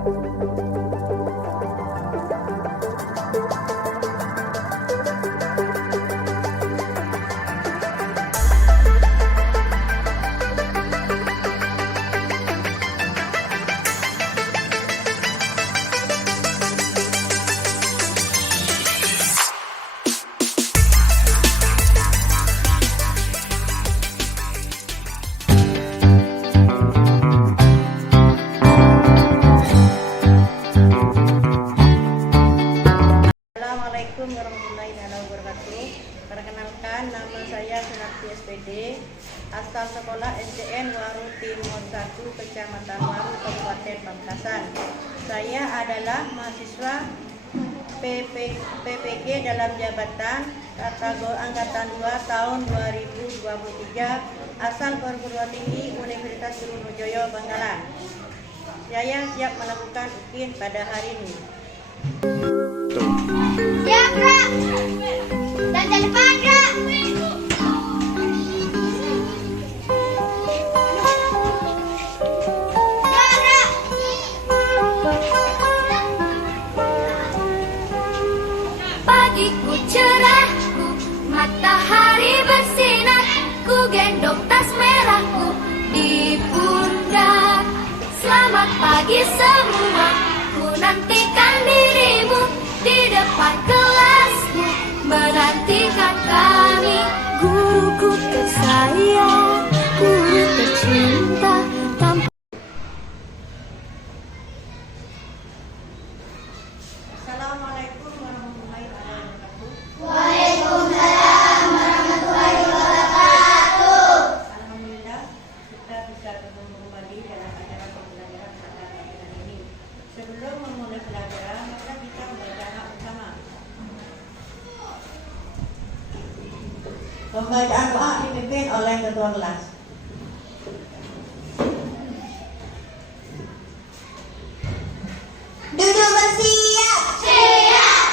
Assalamualaikum warahmatullahi wabarakatuh. Perkenalkan, nama saya Sunarti SPD, asal sekolah SDN Waru Timur 1, Kecamatan Waru, Kabupaten Pamekasan. Saya adalah mahasiswa PPG dalam jabatan kategori angkatan 2 tahun 2023, asal perguruan tinggi Universitas Trunojoyo, Bangkalan. Saya siap melakukan UKIN pada hari ini. Ya, Kak. Dan jangan lupa, Kak. Pagiku cerahku, matahari bersinar, ku gendong tas merahku di pundak. Selamat pagi semua, ku nantikan dirimu di depan kelasmu, menantikan kami. Guruku tersayang, guru tercinta, Assalamualaikum warahmatullahi wabarakatuh. Waalaikumsalam warahmatullahi wabarakatuh. Alhamdulillah kita bisa bertemu kembali dalam acara pembelajaran pada pelajaran ini. Sebelum memulai pelajaran, maka kita membaca bersama. Pembacaan doa dipimpin oleh ketua kelas. Duduk bersiap. Siap.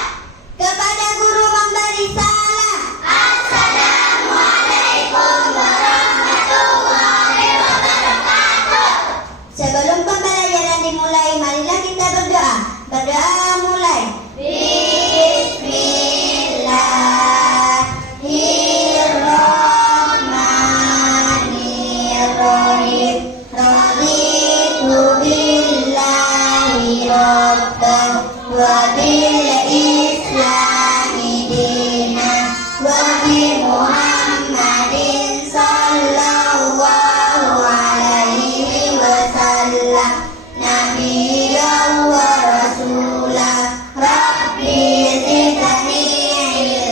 Kepada guru memberi salam. Assalamualaikum warahmatullahi wabarakatuh. Sebelum pembelajaran dimulai, marilah kita berdoa. Berdoa mulai. Bismillahirrahmanirrahim. Raditu billahi rabban wa bil islami dinan wa bi Muhammadin sallallahu alaihi wasallam nabiyyan wa rasulah. Rabbi zidni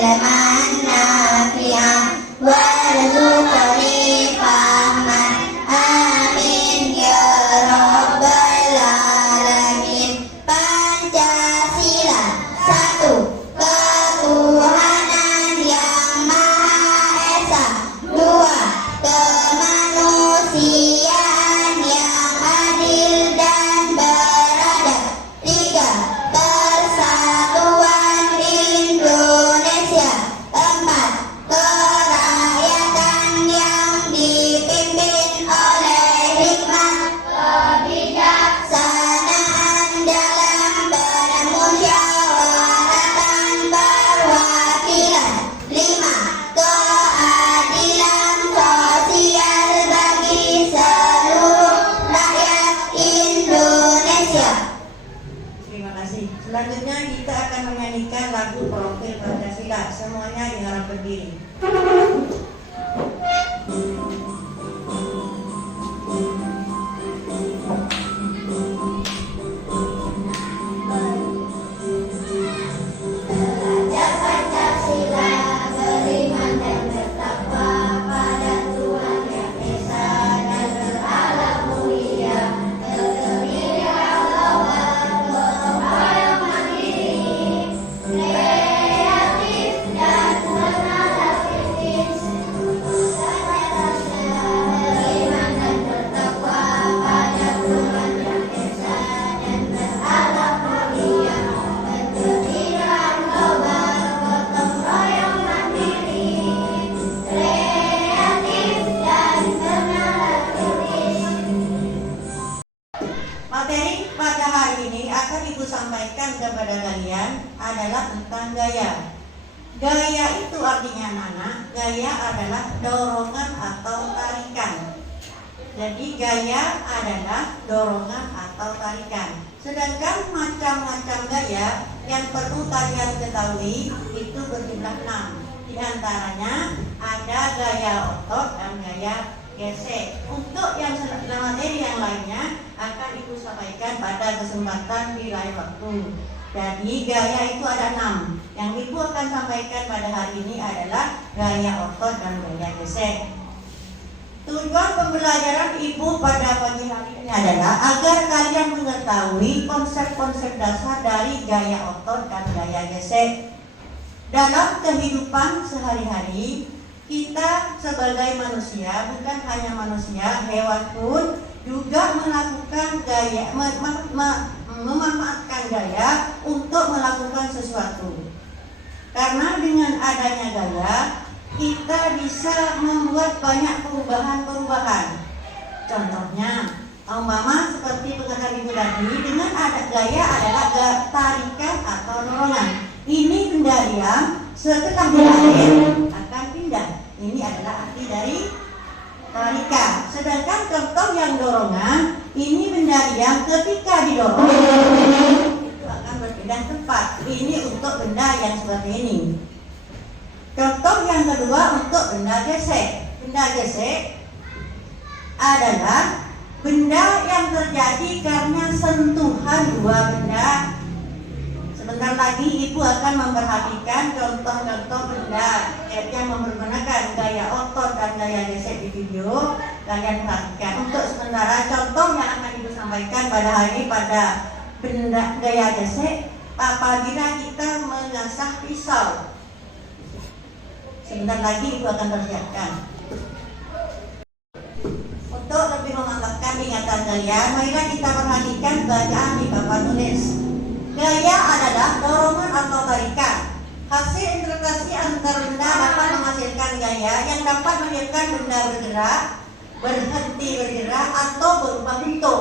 ilman nafi'an warzuqni fahman. Amin ya rabbal alamin. Pancasila. 1. Ketuhanan yang Maha Esa. 2. Kemanusiaan yang adil dan beradab. 3. Persatuan Indonesia. 4. Kerakyatan yang dipimpin oleh hikmah kebijaksanaan dalam permusyawaratan perwakilan. 5. Keadilan sosial bagi seluruh rakyat Indonesia. Terima kasih. Selanjutnya kita akan menyanyikan lagu Profil Pancasila. Semuanya diharap berdiri. Belajar Pancasila, beriman dan bertakwa pada Tuhan Yang Esa dan berhalal mulia, berdiri Allah, berlomba yang mandiri, kreatif dan bernalar kritis, akan Ibu sampaikan kepada kalian adalah tentang gaya. Gaya itu artinya anak-anak, gaya adalah dorongan atau tarikan. Jadi gaya adalah dorongan atau tarikan. Sedangkan macam-macam gaya yang perlu kalian ketahui itu berjumlah 6. Di antaranya ada gaya otot dan gaya gesek. Untuk yang materi yang lainnya akan Ibu sampaikan pada kesempatan di lain waktu. Jadi gaya itu ada 6. Yang Ibu akan sampaikan pada hari ini adalah gaya otot dan gaya gesek. Tujuan pembelajaran Ibu pada pagi hari ini adalah agar kalian mengetahui konsep-konsep dasar dari gaya otot dan gaya gesek. Dalam kehidupan sehari-hari, kita sebagai manusia, bukan hanya manusia, hewan pun juga melakukan gaya, memanfaatkan gaya untuk melakukan sesuatu. Karena dengan adanya gaya, kita bisa membuat banyak perubahan-perubahan. Contohnya, umpama seperti pengantar Ibu tadi, dengan ada gaya adalah tarikan atau dorongan. Ini benda diam, setelah ditarik akan pindah. Ini adalah arti dari tarikan. Sedangkan contoh yang dorongan, ini benda diam, ketika didorong itu akan berpindah tempat. Ini untuk benda yang seperti ini. Contoh yang kedua untuk benda gesek. Benda gesek adalah benda yang terjadi karena sentuhan dua benda. Sebentar lagi Ibu akan memperhatikan contoh-contoh benda yang menggunakan gaya otot dan gaya gesek di video. Kalian perhatikan. Untuk sementara contoh yang akan Ibu sampaikan pada hari ini pada benda gaya gesek apabila kita mengasah pisau. Sebentar lagi Ibu akan persiapkan. Untuk lebih memantapkan ingatan kalian, marilah kita perhatikan bacaan di papan tulis. Gaya adalah dorongan atau tarikan. Hasil interaksi antar benda dapat menghasilkan gaya yang dapat menyebabkan benda bergerak, berhenti bergerak, atau berubah bentuk.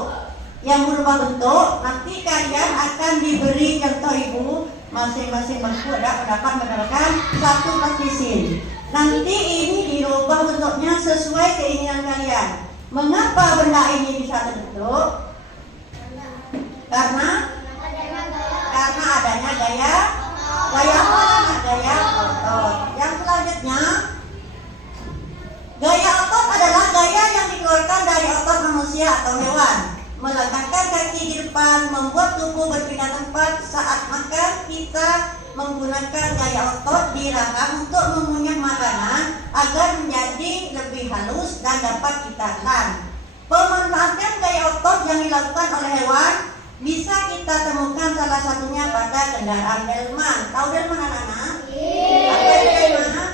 Yang berubah bentuk, nanti kalian akan diberi contoh Ibu. Masing-masing bangku dapat menerapkan satu posisi. Nanti ini dirubah bentuknya sesuai keinginan kalian. Mengapa benda ini bisa terbentuk? Karena adanya gaya mana? Gaya otot. Yang selanjutnya, gaya otot adalah gaya yang dikeluarkan dari otot manusia atau hewan. Meletakkan kaki di depan, membuat tubuh berpindah tempat. Saat makan, kita menggunakan gaya otot di rahang untuk mengunyah makanan agar menjadi lebih halus dan dapat kita telan. Pemanfaatan gaya otot yang dilakukan oleh hewan bisa kita temukan salah satunya pada kendaraan delman. Tahu delman anak-anak? Apa itu delman?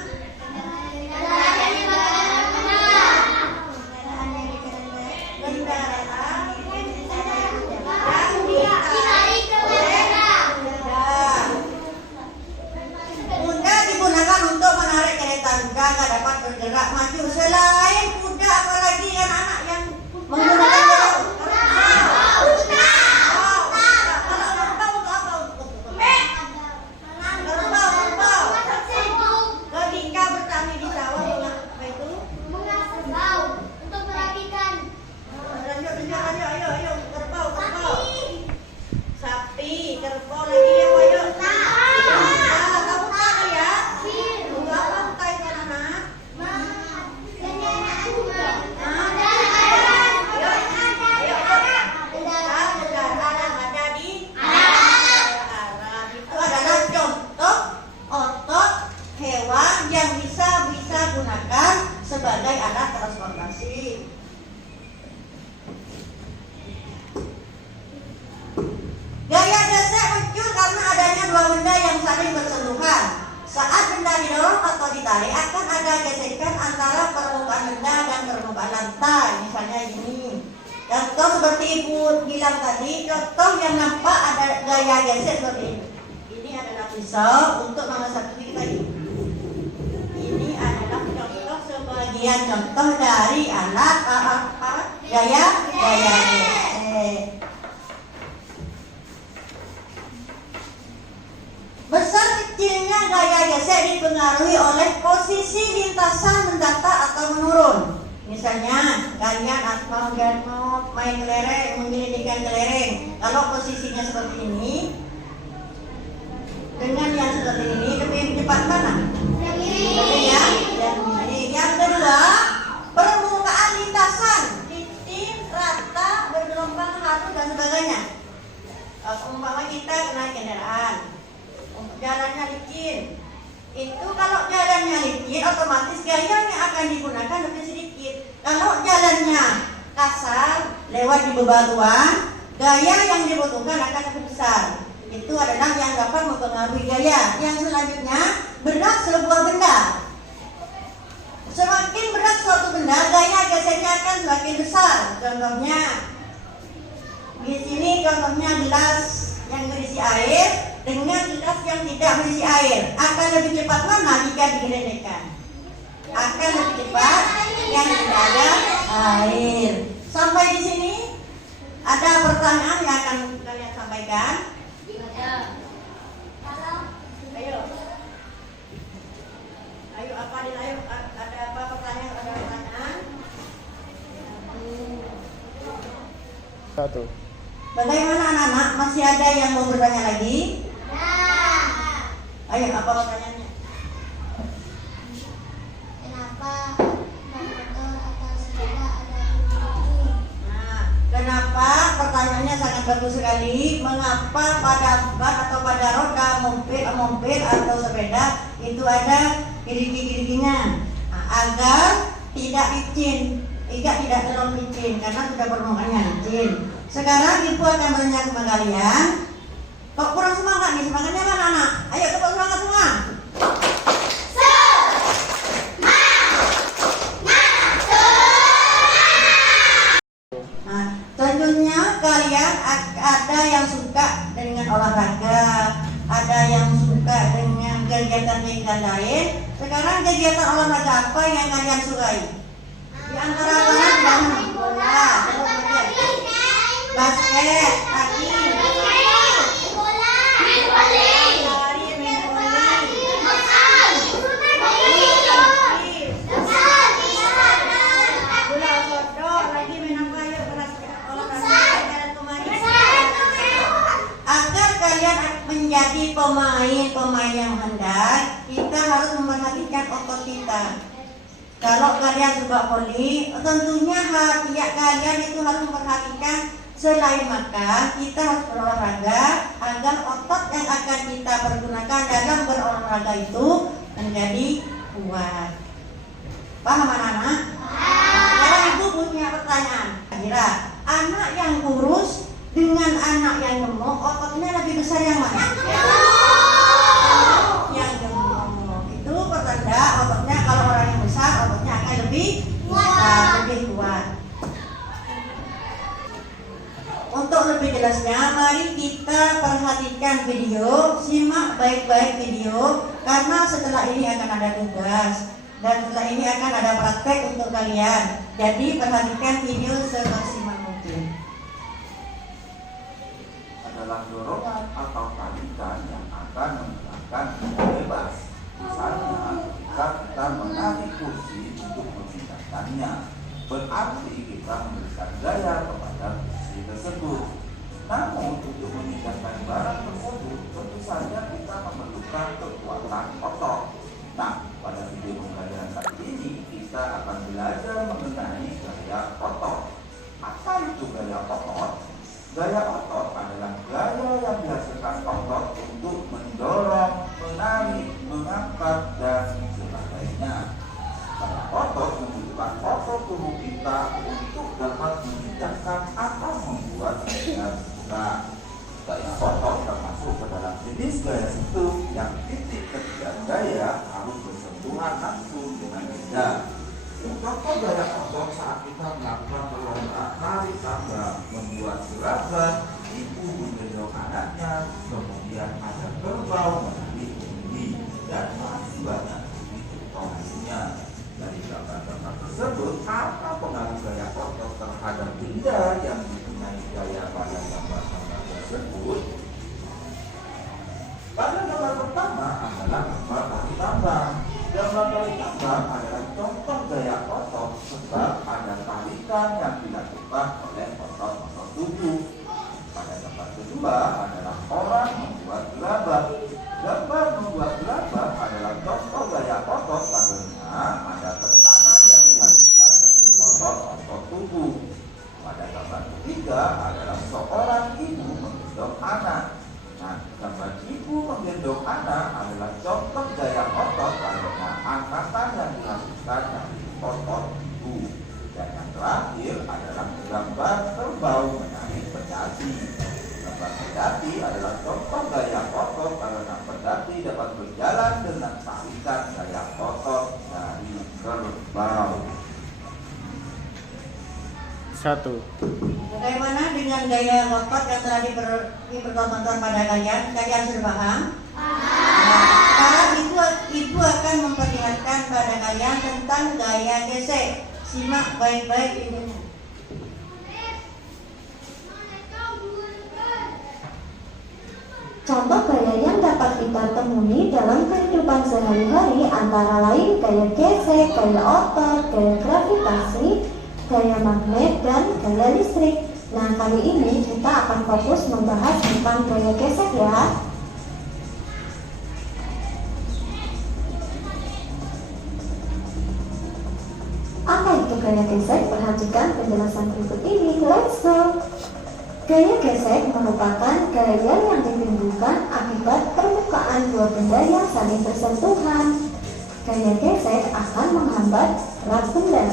Nggak dapat bergerak maju. Selain kuda, apalagi anak-anak yang menggunakan ketika bertani di sawah, apa itu? Untuk merapikan. Ayo, kerbau. Sapi, kerbau lagi ya, ayo. Kamu tahu ya? Sebagai alat transportasi. Gaya gesek muncul karena adanya dua benda yang saling bersentuhan. Saat benda didorong atau ditarik, akan ada gesekan antara permukaan benda dan permukaan lantai. Misalnya ini. Contoh seperti Ibu bilang tadi, contoh yang nampak ada gaya gesek seperti ini. Ini adalah pisau untuk mengasah gigi tadi. Ini adalah sebagian contoh dari alat gaya gesek. dipengaruhi oleh posisi lintasan mendatar atau menurun. Misalnya kalian mau main kelereng, mengiringkan kelereng. Kalau posisinya seperti ini, dengan yang seperti ini lebih cepat mana? Ya, yang ini. Yang kedua, permukaan lintasan titik, rata, bergelombang, halus dan sebagainya. Umpama kita naik kendaraan, jalannya licin. Itu kalau jalannya licin, otomatis gaya yang akan digunakan lebih sedikit. Kalau jalannya kasar, lewat di bebatuan, gaya yang dibutuhkan akan lebih besar. Itu adalah yang dapat mempengaruhi gaya. Yang selanjutnya, berat sebuah benda. Semakin berat suatu benda, gaya gesernya akan semakin besar. Contohnya, di sini contohnya gelas yang berisi air dengan gelas yang tidak berisi air. Akan lebih cepat mana jika digeledekkan? Akan lebih cepat yang tidak ada air. Sampai di sini ada pertanyaan yang akan kalian sampaikan. Ayo apa nih? Ayo ada apa pertanyaan? Ada pertanyaan? Satu. Bagaimana anak-anak? Masih ada yang mau bertanya lagi? Ayo apa pertanyaannya? Kenapa motor atau sepeda ada bunyi? Nah, kenapa? Pertanyaannya sangat bagus sekali. Mengapa pada ban atau pada roda mobil atau sepeda itu ada gerigi-geriginya? Nah, agar tidak licin, tidak terlalu licin karena sudah permukaannya licin. Sekarang ibu akan bertanya kepada kalian. Kok kurang semangat nih? Semangatnya mana anak? Ayo tepuk semangat semua. Nah, tentunya kalian ada yang suka dengan olahraga, ada yang suka dengan kegiatan lain. Sekarang kegiatan olahraga apa yang kalian sukai? Di antara kalian bola, basket, lari, menjadi pemain yang handal, kita harus memperhatikan otot kita. Kalau kalian suka voli, tentunya hati kalian itu harus memperhatikan. Selain makan, kita harus berolahraga agar otot yang akan kita pergunakan dalam berolahraga itu menjadi kuat. Paham anak-anak? Sekarang ibu punya pertanyaan. Kira anak yang kurus dengan anak yang gemuk, ototnya lebih besar yang mana? Yang gemuk. Itu pertanda ototnya, kalau orang yang besar, ototnya akan lebih besar, lebih kuat. Untuk lebih jelasnya, mari kita perhatikan video, simak baik-baik video, karena setelah ini akan ada tugas dan setelah ini akan ada praktek untuk kalian. Jadi perhatikan video semaksimal mungkin. Adalah dorongan atau tarikan yang akan menggerakkan dengan bebas. Misalnya, jika kita menarik kursi untuk memindahkannya, berarti kita memberikan gaya kepada kursi tersebut. Namun, untuk memindahkan barang tersebut, tentu saja kita memerlukan kekuatan otot. Nah, pada video pembelajaran kali ini, kita akan belajar mengenai gaya otot. Apa itu gaya otot? Gaya otot adalah gaya yang dihasilkan otot untuk mendorong, menarik, mengangkat, dan sebagainya. Gaya otot membutuhkan otot tubuh kita untuk dapat memindahkan atau membuat gaya suka. Gaya otot termasuk ke dalam jenis gaya sentuh yang titik ketiga gaya harus bersentuhan langsung dengan benda. Contoh gaya otot saat kita melakukan perlombaan tarik tambang, membuat gerakan, ibu menggendong anaknya, kemudian ada kerbau menarik tinggi, dan masih banyak begitu contohnya. Dari gambar-gambar tersebut, apa pengaruh gaya otot terhadap benda yang dipunyai gaya pada gambar-gambar tersebut? Pada gambar pertama adalah gambar tarik tambang. yang dilakukan oleh otot-otot tubuh. Pada tempat kedua adalah orang membuat gerabah. Gambar membuat gerabah adalah contoh gaya otot karena ada tekanan yang dihasilkan dari otot-otot tubuh. Pada gambar ketiga adalah seorang ibu menggendong anak. Nah, gambar ibu menggendong anak adalah contoh gaya otot karena angkatan yang dihasilkan dari otot ibu. Dan yang terakhir adalah gambar kerbau menarik pedati. Gambar pedati adalah contoh gaya otot karena pedati dapat berjalan dengan tarikan gaya otot dari kerbau. 1. Bagaimana dengan gaya otot yang telah dipertontonkan pada kalian? Kalian sudah paham? Sekarang ibu akan memperlihatkan pada kalian tentang gaya gesek. Simak baik-baik videonya. Contoh gaya yang dapat kita temui dalam kehidupan sehari-hari antara lain gaya gesek, gaya otot, gaya gravitasi, gaya magnet, dan gaya listrik. Nah, kali ini kita akan fokus membahas tentang gaya gesek ya. Apa itu gaya gesek? Perhatikan penjelasan berikut ini. Let's go! Gaya gesek merupakan gaya yang ditimbulkan akibat permukaan dua benda yang saling bersentuhan. Gaya gesek akan menghambat berat benda.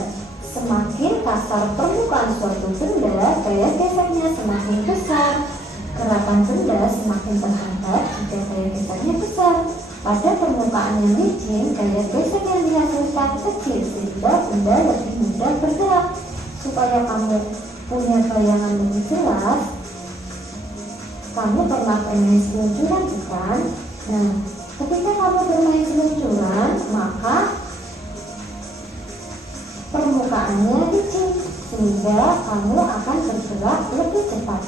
Semakin kasar permukaan suatu benda, gaya geseknya semakin besar. Gerakan benda semakin terhambat jika gaya geseknya besar. Pada permukaan yang licin, gaya gesek yang dihasilkan kecil sehingga benda lebih mudah bergerak. Supaya kamu punya bayangan lebih jelas, kamu pernah bermain seluncuran bukan? Nah, ketika kamu bermain seluncuran, maka permukaannya licin sehingga kamu akan bergerak lebih cepat.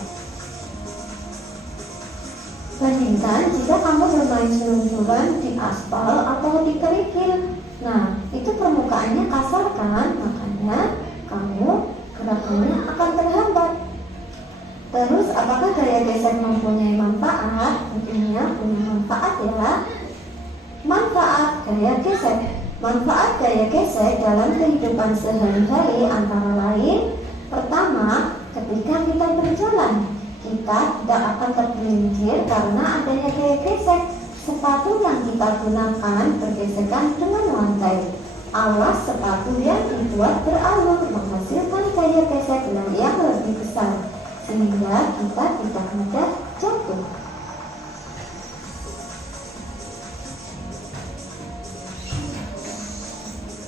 Bandingkan jika kamu bermain seluncuran di aspal atau di kerikil. Nah, itu permukaannya kasar kan? Makanya kamu gerakannya akan terhambat. Terus apakah gaya gesek mempunyai manfaat? Tentunya punya manfaat ya. Manfaat gaya gesek. Manfaat gaya gesek dalam kehidupan sehari-hari antara lain: pertama, ketika kita berjalan, kita tidak akan tergelincir karena adanya gaya gesek. Sepatu yang kita gunakan bergesekan dengan lantai. Alas sepatu yang dibuat beralur menghasilkan gaya gesek yang lebih besar, sehingga kita tidak mudah jatuh.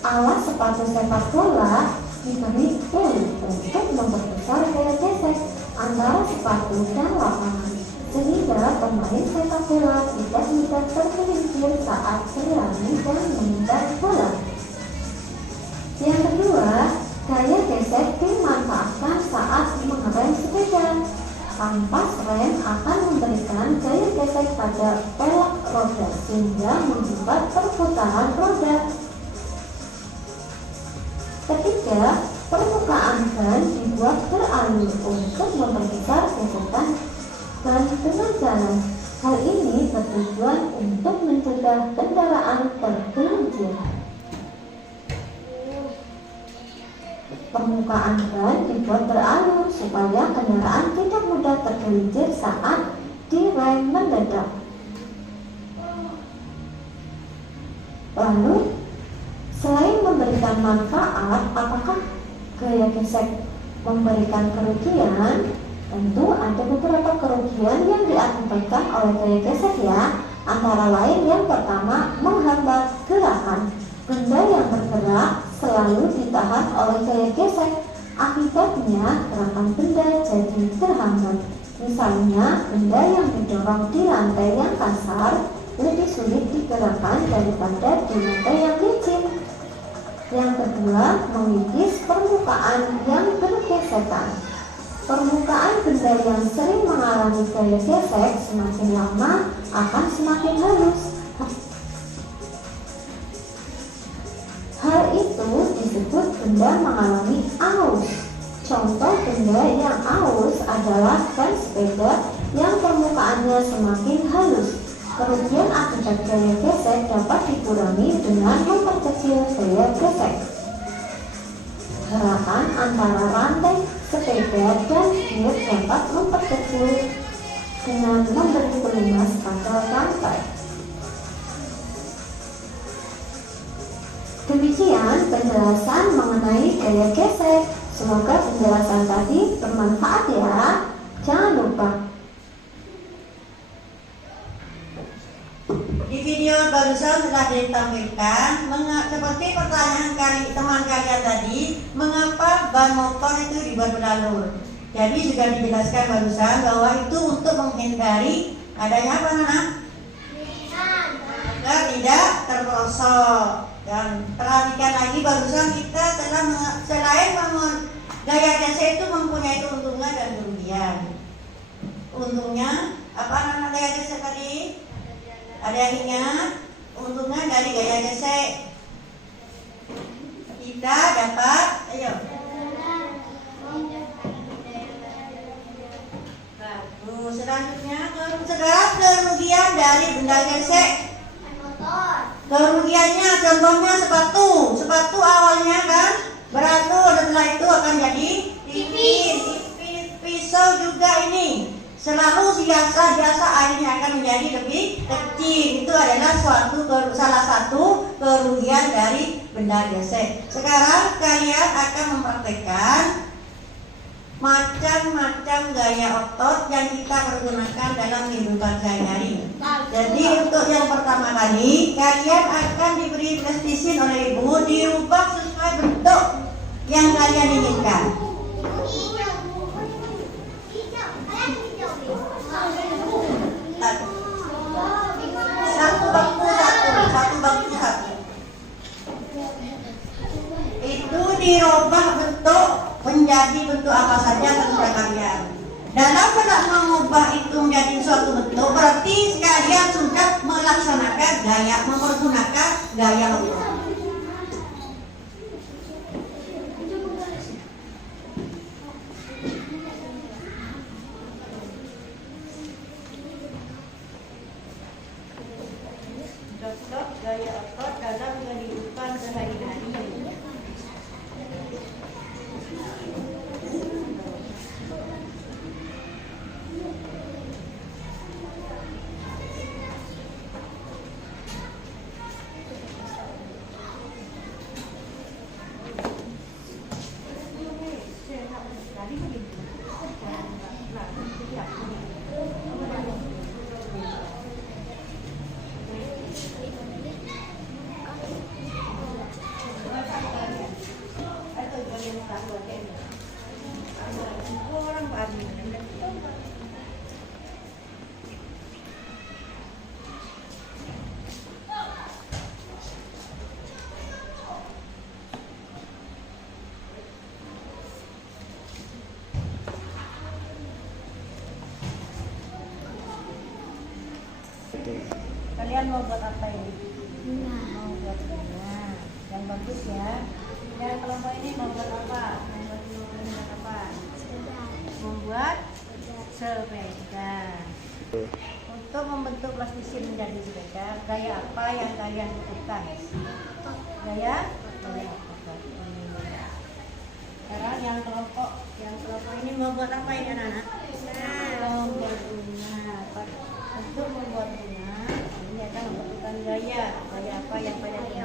Alas sepatu sepak bola diberi pul untuk memperbesar gaya gesek antara sepatu dan lapangan, sehingga pemain sepak bola tidak mudah tergelincir saat berlari dan mengejar bola. Yang kedua, gaya gesek dimanfaatkan saat mengerem sepeda. Kampas rem akan memberikan gaya gesek pada pelek roda sehingga menghambat perputaran roda. Ketiga, permukaan ban dibuat beralur untuk memperbesar gesekan ban dengan jalan. Hal ini bertujuan untuk mencegah kendaraan tergelincir. Permukaan ban dibuat beralur supaya kendaraan tidak mudah tergelincir saat direm mendadak. Lalu, selain memberikan manfaat, apakah gaya gesek memberikan kerugian? Tentu ada beberapa kerugian yang diakibatkan oleh gaya gesek ya. Antara lain yang pertama, menghambat gerakan. Benda yang bergerak selalu ditahan oleh gaya gesek. Akibatnya gerakan benda jadi terhambat. Misalnya, benda yang didorong di lantai yang kasar lebih sulit digerakkan daripada di lantai yang licin. Yang kedua, mengikis permukaan yang bergesekan. Permukaan benda yang sering mengalami gaya gesek semakin lama akan semakin halus. Hal itu disebut benda mengalami aus. Contoh benda yang aus adalah ban sepeda yang permukaannya semakin halus. Kerugian akibat gaya gesek dapat dikurangi dengan memperkecil gaya gesek. Gerakan antara rantai sepeda dan gear dapat memperkecil dengan memberi pelumas pada rantai. Demikian penjelasan mengenai gaya gesek. Semoga penjelasan tadi bermanfaat ya. Jangan lupa. Di video barusan sudah ditampilkan seperti pertanyaan teman kalian tadi, mengapa ban motor itu dibuat beralur. Jadi sudah dijelaskan barusan bahwa itu untuk menghindari adanya apa Nana? Agar tidak terperosok. Dan perhatikan lagi barusan kita telah selain gaya gesek itu mempunyai keuntungan dan kerugian. Untungnya apa Nana gaya gesek tadi? Ada yang ingat? Untungnya dari gaya gesek kita dapat, ayo. Bagus. Selanjutnya sekarang kerugian dari benda gesek. Kerugiannya contohnya sepatu awalnya kan beratur, setelah itu akan jadi tipis. Pisau juga ini selalu biasa akhirnya akan menjadi lebih kecil. Itu adalah salah satu kerugian dari benda gesek. Sekarang kalian akan mempraktekkan macam-macam gaya otot yang kita pergunakan dalam kehidupan sehari-hari. Jadi untuk yang pertama kali kalian akan diberi plastisin oleh ibu, dirubah sesuai bentuk yang kalian inginkan. Satu bangku satu. Itu dirubah bentuk menjadi bentuk apa saja terserah kalian. Dalam mengubah itu menjadi suatu bentuk, berarti kalian sudah mempergunakan gaya otot. Contoh gaya otot dalam kehidupan sehari-hari. Kalian mau buat apa ini? Mau buat bunga. Yang bagus ya. Yang kelompok ini mau buat apa? Membuat sepeda. Untuk membentuk plastisin menjadi sepeda, gaya apa yang kalian butuhkan? Gaya otot. Sekarang yang kelompok ini mau buat apa ini anak-anak? Membuat bunga. Untuk membuat bunga, ini akan membutuhkan gaya apa yang kalian gunakan?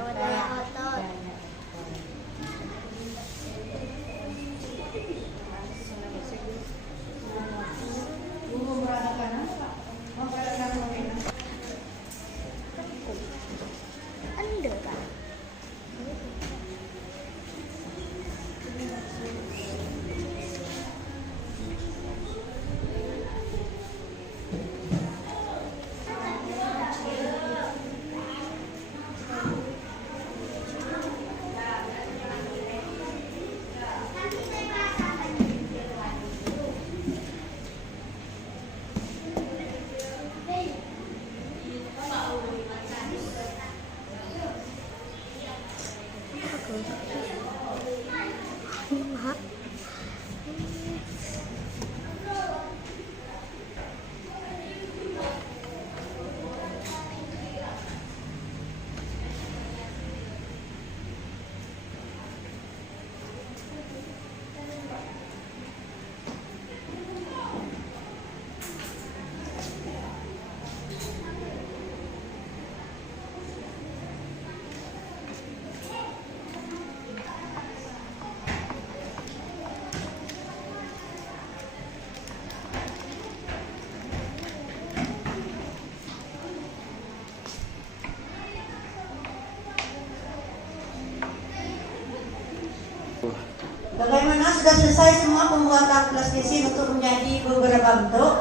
sudah selesai semua pembuatan plastisisi untuk menjadi beberapa bentuk?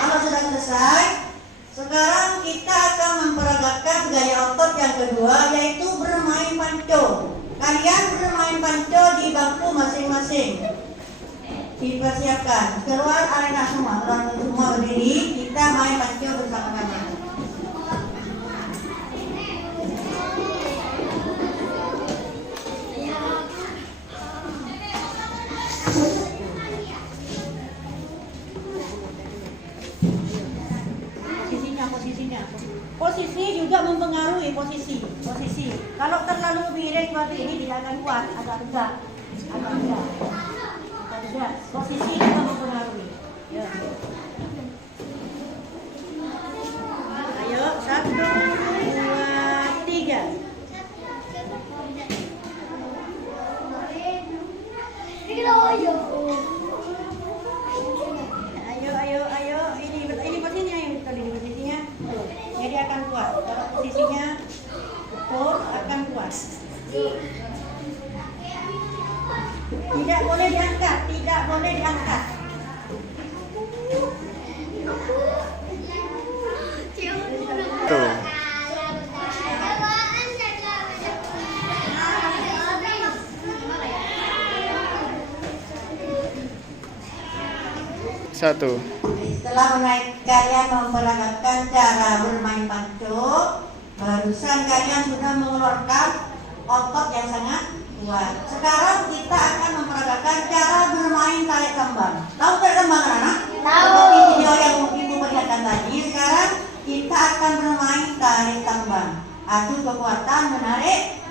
Kalau sudah selesai, sekarang kita akan memperagakan gaya otot yang kedua, yaitu bermain panco. Kalian bermain panco di bangku masing-masing. Dipersiapkan. Keluar arena semua, orang semua berdiri. Kita main panco bersama-sama. Posisi juga mempengaruhi posisi. Kalau terlalu miring seperti ini tidak akan kuat, agak tegak. Posisi juga mempengaruhi. Ya. Ayo, 1, 2, 3. Ayo. Ini posisinya yang betul, ini posisinya. Jadi akan kuat. Kalau posisinya betul akan kuat. Tidak boleh diangkat. Tuh. Satu. Setelah kalian memperagakan cara bermain panco, barusan kalian sudah mengeluarkan otot yang sangat kuat. Sekarang kita akan memperagakan cara bermain tarik tambang. Tahu tarik tambang anak? Tahu. Seperti video yang ibu perlihatkan tadi. Sekarang kita akan bermain tarik tambang. Adu kekuatan menarik.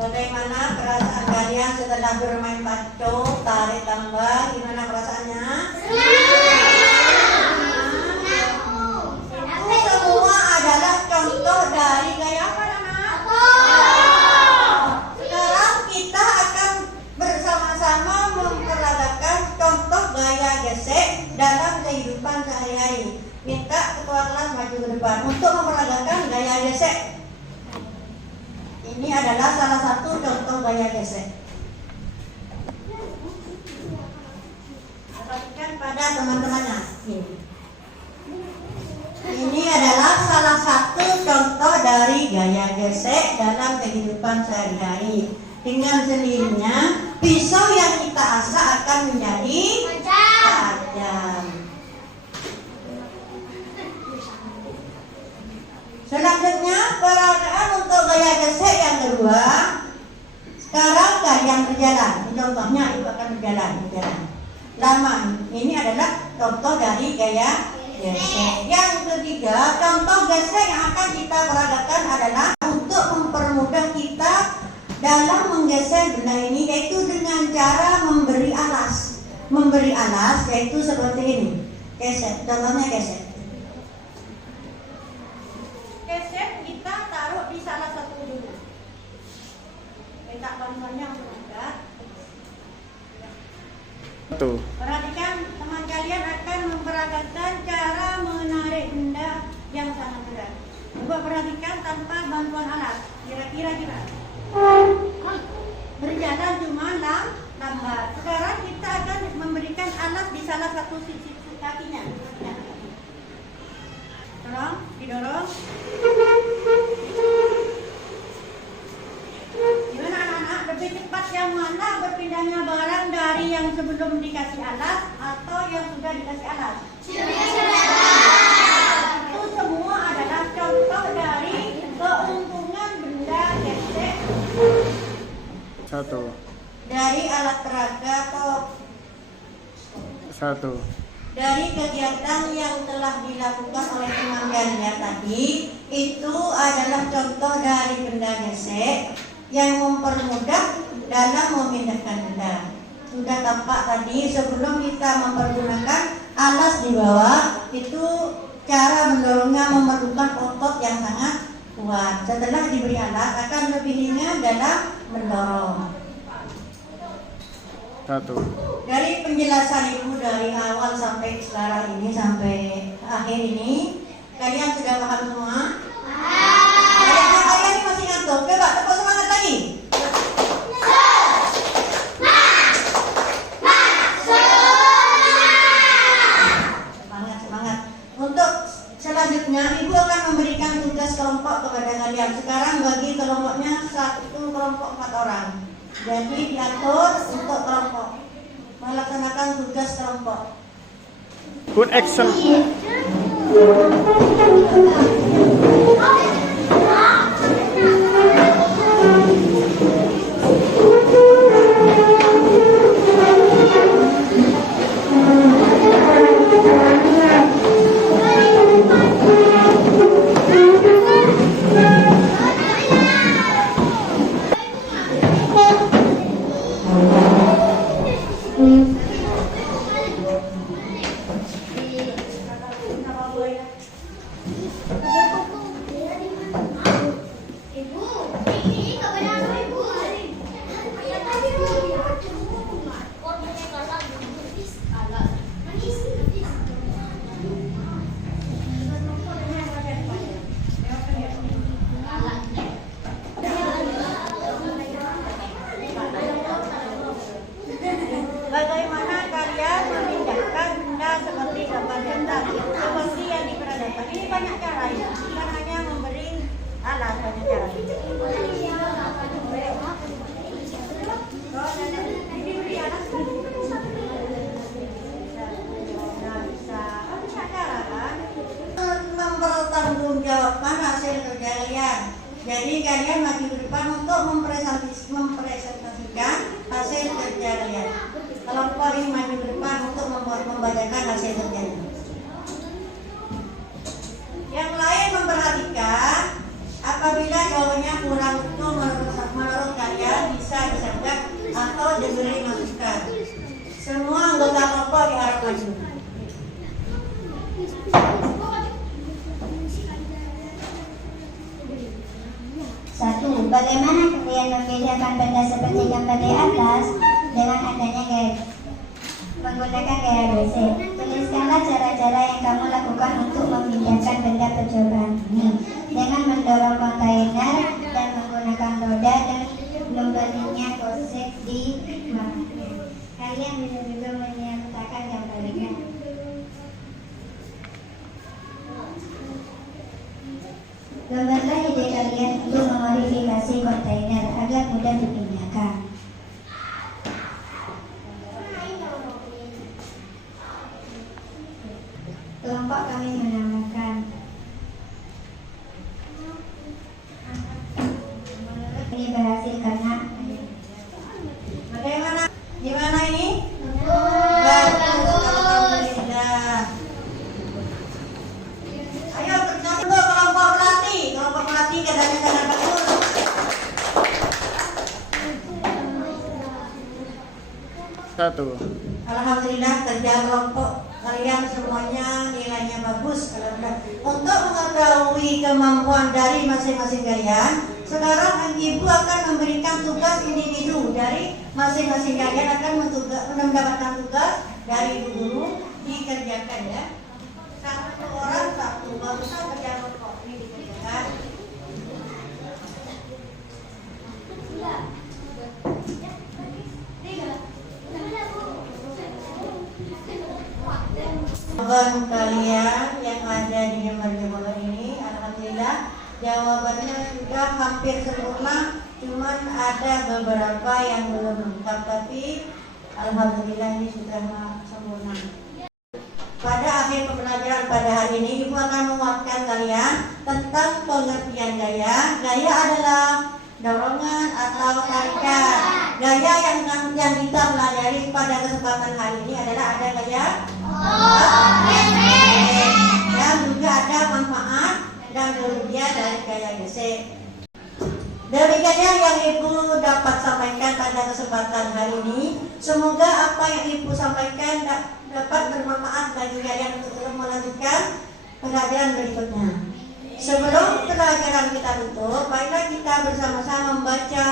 Bagaimana perasaan kalian setelah bermain panco, tarik tambang? Gimana perasaannya? Itu semua adalah contoh dari gaya apa, anak? Sekarang kita akan bersama-sama memperagakan contoh gaya gesek dalam kehidupan sehari-hari. Minta ketua kelas maju ke depan untuk memperagakan gaya gesek. Ini adalah salah satu contoh gaya gesek. Perhatikan pada teman-temannya. Ini adalah salah satu contoh dari gaya gesek dalam kehidupan sehari-hari. Dengan sendirinya, pisau yang kita asah akan menjadi tajam. Selanjutnya, peragaan untuk gaya gesek yang kedua. Sekarang kalian berjalan. Contohnya itu akan berjalan. Lama. Ini adalah contoh dari gaya gesek. Yang ketiga, contoh gesek yang akan kita peragakan adalah untuk mempermudah kita dalam menggeser benda ini, yaitu dengan cara memberi alas. Memberi alas yaitu seperti ini. Gesek. Contohnya gesek. Gesek Tuh. Perhatikan, teman kalian akan memperagakan cara menarik benda yang sangat berat. Coba perhatikan tanpa bantuan alat. Kira-kira berjalan cuma lambat. Sekarang kita akan memberikan alat di salah satu sisi kakinya. Tolong didorong. Gimana anak-anak? Lebih cepat yang mana berpindahnya barang dari yang sebelum dikasih alat atau yang sudah dikasih alat? Itu semua adalah contoh dari keuntungan benda gesek. 1. Dari alat peraga atau 1. dari kegiatan yang telah dilakukan oleh teman kalian tadi, itu adalah contoh dari benda gesek yang mempermudah dalam memindahkan benda. Sudah tampak tadi sebelum kita mempergunakan alas di bawah, itu cara mendorongnya memerlukan otot yang sangat kuat. Setelah diberi alat akan lebih ringan dalam mendorong. 1. Dari penjelasan Ibu dari awal sampai sekarang ini, sampai akhir ini, kalian sudah paham semua? Kalian ini masih ngantuk? Coba tepuk semangat lagi. Semangat. Untuk selanjutnya Ibu akan memberikan tugas kelompok kepada kalian. Sekarang bagi kelompoknya satu kelompok 4 orang. Jadi diatur untuk kelompok melaksanakan tugas kelompok. Good action. Bagaimana kalian memindahkan benda seperti gambar jendela, seperti yang diperagakan? Ini banyak cara ya, bukan hanya memberi alat, banyak cara. Ini beri alat bisa cara kan? Mempertanggungjawabkan hasil kerja kalian. Jadi kalian maju ke depan untuk mempresentasikan hasil kerja kalian. Kelompok ini maju ke depan untuk membacakan hasil kerjanya. Yang lain memperhatikan, apabila jawabannya kurang itu menurut kalian bisa disadap atau diberi masukan. Semua anggota kelompok diharap maju. Satu, bagaimana kalian membedakan benda seperti gambar di atas dengan adanya gaya menggunakan gaya WC? Tuliskanlah cara-cara yang kamu lakukan untuk memindahkan benda percobaan ini dengan mendorong kontainer dan menggunakan roda dan memberinya kosek di bawahnya. Kalian bisa juga menyertakan gambarnya. Gambarlah ide kalian untuk memodifikasi kontainer agar mudah dipindahkan. Kelompok kami menamakan ini berhasil karena Bagaimana? Gimana ini? Bagus. Alhamdulillah. Ayo bersama kelompok pelatih. Kelompok pelatih kadang-kadang bagus. Satu. Alhamdulillah kerja kelompok kalian semuanya nilainya bagus. Untuk mengetahui kemampuan dari masing-masing kalian, sekarang Ibu akan memberikan tugas individu. Jadi masing-masing kalian akan mendapatkan tugas dari guru dikerjakan ya. Satu orang satu, nggak usah kerja kok ini dikerjakan. Jawaban kalian yang ada di gambar-gambar ini, alhamdulillah jawabannya sudah hampir sempurna. Cuman ada beberapa yang belum lengkap, tapi alhamdulillah ini sudah sempurna. Pada akhir pembelajaran pada hari ini, Ibu akan menguatkan kalian tentang pengertian gaya. Gaya adalah dorongan atau tarikan. Gaya yang kita pelajari pada kesempatan hari ini adalah ada gaya dan juga ada manfaat dan kerugian dari gaya gesek. Demikiannya yang Ibu dapat sampaikan pada kesempatan hari ini. Semoga apa yang Ibu sampaikan dapat bermanfaat bagi kalian untuk melanjutkan pelajaran berikutnya. Sebelum pelajaran kita tutup, baiklah kita bersama-sama membaca